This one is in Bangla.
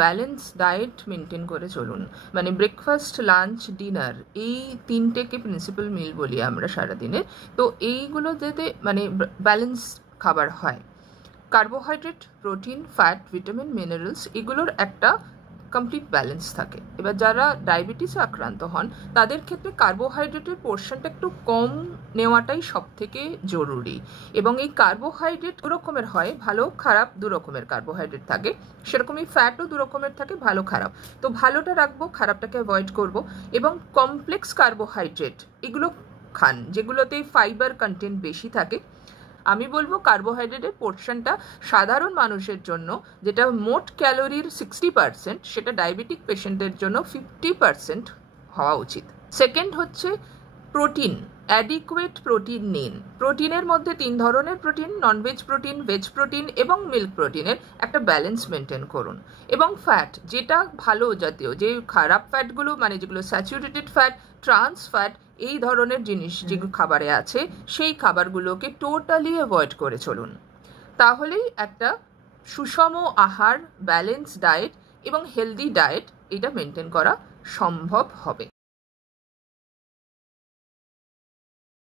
ব্যালেন্স ডায়েট মেনটেন করে চলুন। মানে ব্রেকফাস্ট, লাঞ্চ, ডিনার, এই তিনটেকে প্রিন্সিপাল মিল বলি আমরা সারাদিনে। তো এইগুলো যাতে মানে ব্যালেন্স খাবার হয়, carbohydrate, protein, fat, vitamin, minerals, এগুলোর একটা কমপ্লিট ব্যালেন্স থাকে। এবার যারা ডায়াবেটিসে আক্রান্ত হন তাদের ক্ষেত্রে কার্বোহাইড্রেটের পোর্শনটা একটু কম নেওয়াটাই সব থেকে জরুরি। এবং এই কার্বোহাইড্রেট দু রকমের হয়, ভালো খারাপ দু রকমের কার্বোহাইড্রেট থাকে, সেরকমই ফ্যাটও দু রকমের থাকে, ভালো খারাপ। তো ভালোটা রাখবো, খারাপটাকে অ্যাভয়েড করব। এবং কমপ্লেক্স কার্বোহাইড্রেট এগুলো খান, যেগুলোতে ফাইবার কন্টেন্ট বেশি থাকে। আমি বলবো কার্বোহাইড্রেটের পোর্শনটা সাধারণ মানুষের জন্য, যেটা মোট ক্যালোরির 60%, সেটা ডায়াবেটিক পেশেন্টের জন্য 50% হওয়া উচিত। সেকেন্ড হচ্ছে প্রোটিন, অ্যাডিকুয়েট প্রোটিন নিন। প্রোটিনের মধ্যে 3 ধরনের protein, non veg protein, veg protein এবং মিল্ক প্রোটিনের একটা ব্যালেন্স মেনটেন করুন। এবং ফ্যাট, যেটা ভালো জাতীয়, যে খারাপ ফ্যাটগুলো মানে যেগুলো স্যাচুরেটেড ফ্যাট, ট্রান্স ফ্যাট, এই ধরনের জিনিস যেগুলো খাবারে আছে, সেই খাবারগুলোকে টোটালি অ্যাভয়েড করে চলুন। তাহলেই একটা সুষম আহার, ব্যালেন্স ডায়েট এবং হেলদি ডায়েট এটা মেনটেন করা সম্ভব হবে।